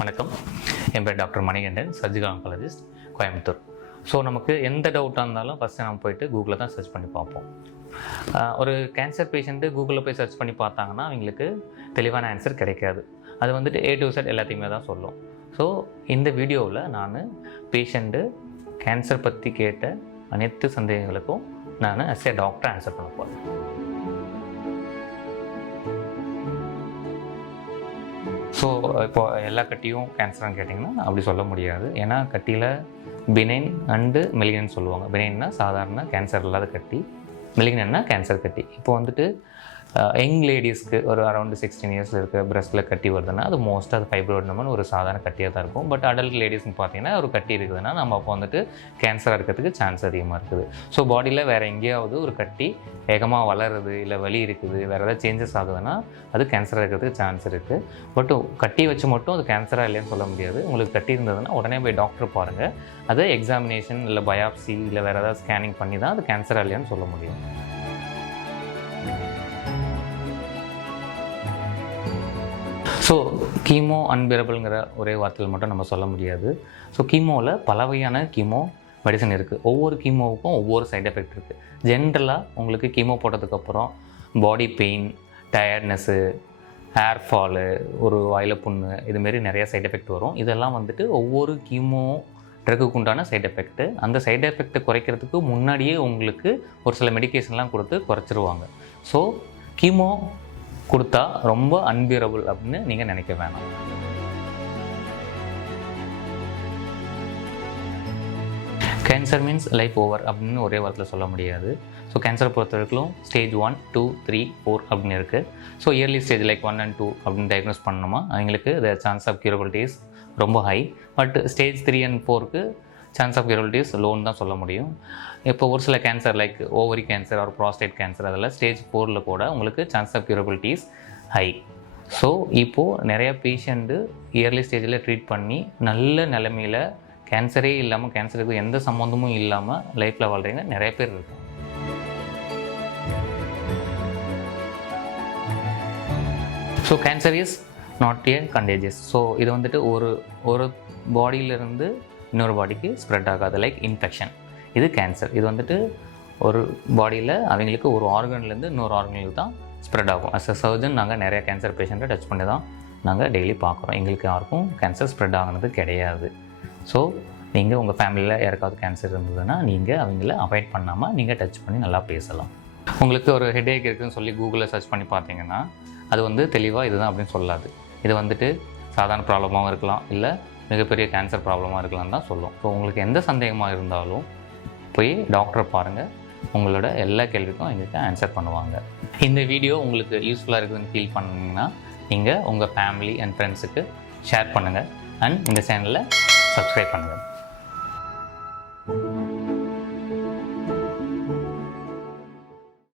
வணக்கம். என் பேர் doctor Manikandan, surgical oncologist, Coimbatore. So நமக்கு எந்த டவுட்டாக இருந்தாலும் ஃபஸ்ட்டு நம்ம போய்ட்டு கூகுளில் தான் சர்ச் பண்ணி பார்ப்போம். ஒரு கேன்சர் பேஷண்ட்டு கூகுளில் போய் சர்ச் பண்ணி பார்த்தாங்கன்னா அவங்களுக்கு தெளிவான ஆன்சர் கிடைக்காது. அது வந்துட்டு A to Z எல்லாத்தையுமே தான் சொல்லும். ஸோ இந்த வீடியோவில் நான் பேஷண்ட்டு கேன்சர் பற்றி கேட்ட அனைத்து சந்தேகங்களுக்கும் நான் as a டாக்டர் ஆன்சர் பண்ண போகிறேன். ஸோ இப்போ எல்லா கட்டியும் கேன்சர்னு கேட்டிங்கன்னா அப்படி சொல்ல முடியாது. ஏன்னா கட்டியில் பினைன் அண்டு மெலிகனன் சொல்லுவாங்க. பினைன்னா சாதாரண கேன்சர் இல்லாத கட்டி, மெலிகனன்னா கேன்சர் கட்டி. இப்போ வந்துட்டு யங் லேடிஸ்க்கு ஒரு அரௌண்ட் 16 இயர்ஸ் இருக்க பிரஸ்ட்டில் கட்டி வருதுன்னா அது மோஸ்ட்டாக அது ஃபைப்ரோயிட்னு ஒரு சாதாரண கட்டியாக தான் இருக்கும். பட் அடல்ட் லேடிஸ்ன்னு பார்த்தீங்கன்னா ஒரு கட்டி இருக்குதுன்னா நம்ம அப்போ வந்துட்டு கேன்சராக இருக்கிறதுக்கு சான்ஸ் அதிகமாக இருக்குது. ஸோ பாடியில் வேறு எங்கேயாவது ஒரு கட்டி வேகமாக வளருது, இல்லை வலி இருக்குது, வேறு ஏதாவது சேஞ்சஸ் ஆகுதுன்னா அது கேன்சராக இருக்கிறதுக்கு சான்ஸ் இருக்குது. பட் கட்டி வச்சு மட்டும் அது கேன்சராக இல்லைன்னு சொல்ல முடியாது. உங்களுக்கு கட்டி இருந்ததுன்னா உடனே போய் டாக்டர் பாருங்கள். அதை எக்ஸாமினேஷன் இல்லை பயாப்சி இல்லை வேறு ஏதாவது ஸ்கேனிங் பண்ணி தான் அது கேன்சராக இல்லையான்னு சொல்ல முடியும். ஸோ கீமோ அன்பியரபிள்ங்கிற ஒரே வார்த்தையில் மட்டும் நம்ம சொல்ல முடியாது. ஸோ கீமோவில் பல வகையான கீமோ மெடிசன் இருக்குது. ஒவ்வொரு கீமோவுக்கும் ஒவ்வொரு சைட் எஃபெக்ட் இருக்குது. ஜென்ரலாக உங்களுக்கு கீமோ போட்டதுக்கப்புறம் body pain, tiredness, hair fall, ஒரு வாயில் புண்ணு, இதுமாரி நிறைய சைட் எஃபெக்ட் வரும். இதெல்லாம் வந்துட்டு ஒவ்வொரு கீமோ ட்ரக்குக்கு உண்டான சைட் எஃபெக்ட்டு. அந்த சைட் எஃபெக்ட்டை குறைக்கிறதுக்கு முன்னாடியே உங்களுக்கு ஒரு சில மெடிக்கேஷன்லாம் கொடுத்து குறைச்சிருவாங்க. ஸோ கீமோ கொடுத்தா ரொம்ப அன்பியரபிள் அப்படின்னு நீங்கள் நினைக்க வேணாம். கேன்சர் மீன்ஸ் லைஃப் ஓவர் அப்படின்னு ஒரே வாரத்தில் சொல்ல முடியாது. ஸோ கேன்சரை பொறுத்த வரைக்கும் ஸ்டேஜ் 1, 2, 3, 4 அப்படின்னு இருக்குது. So yearly stage like 1 and 2 அப்படின்னு டயக்னோஸ் பண்ணணுமா அவங்களுக்கு த சான்ஸ் ஆஃப் கியூரபிலிட்டிஸ் ரொம்ப ஹை. பட் ஸ்டேஜ் 3 and 4க்கு சான்ஸ் ஆஃப் கியூரபிலிட்டிஸ் லோன் தான் சொல்ல முடியும். இப்போ ஒரு சில கேன்சர் லைக் ஓவரி கேன்சர் ஒரு ப்ராஸ்டேட் கேன்சர் அதெல்லாம் ஸ்டேஜ் 4ல் கூட உங்களுக்கு chance of curabilities high. So இப்போது நிறையா பேஷண்ட்டு இயர்லி ஸ்டேஜில் ட்ரீட் பண்ணி நல்ல நிலைமையில் கேன்சரே இல்லாமல் கேன்சருக்கு எந்த சம்மந்தமும் இல்லாமல் லைஃப்பில் வாழ்கிறீங்க நிறைய பேர் இருக்காங்க. So cancer is not a contagious. So இது வந்துட்டு ஒரு பாடியிலேருந்து இன்னொரு பாடிக்கு ஸ்ப்ரெட் ஆகாது. லைக் இன்ஃபெக்ஷன், இது கேன்சர். இது வந்துட்டு ஒரு பாடியில் அவங்களுக்கு ஒரு ஆர்கன்லேருந்து இன்னொரு ஆர்கனுக்கு தான் ஸ்ப்ரெட் ஆகும். அஸ் அ சர்ஜன் நாங்கள் நிறைய கேன்சர் பேஷண்ட்டை டச் பண்ணி தான் நாங்கள் டெய்லி பார்க்குறோம். எங்களுக்கு யாருக்கும் கேன்சர் ஸ்ப்ரெட் ஆகினது கிடையாது. ஸோ நீங்கள் உங்கள் ஃபேமிலியில் யாருக்காவது கேன்சர் இருந்ததுன்னா நீங்கள் அவங்கள அவாய்ட் பண்ணாமல் நீங்கள் டச் பண்ணி நல்லா பேசலாம். உங்களுக்கு ஒரு ஹெடேக் இருக்குதுன்னு சொல்லி கூகுளில் சர்ச் பண்ணி பார்த்தீங்கன்னா அது வந்து தெளிவாக இதுதான் அப்படின்னு சொல்லாது. இது வந்துட்டு சாதாரண ப்ராப்ளமாகவும் இருக்கலாம், இல்லை மிகப்பெரிய கேன்சர் ப்ராப்ளமாக இருக்கலாம் தான் சொல்லும். ஸோ உங்களுக்கு எந்த சந்தேகமாக இருந்தாலும் போய் டாக்டரை பாருங்கள். உங்களோட எல்லா கேள்விக்கும் எங்களுக்கு ஆன்சர் பண்ணுவாங்க. இந்த வீடியோ உங்களுக்கு யூஸ்ஃபுல்லாக இருக்குதுன்னு ஃபீல் பண்ணிங்கன்னா நீங்கள் உங்கள் ஃபேமிலி அண்ட் ஃப்ரெண்ட்ஸுக்கு ஷேர் பண்ணுங்கள் அண்ட் இந்த சேனலை சப்ஸ்கிரைப் பண்ணுங்கள்.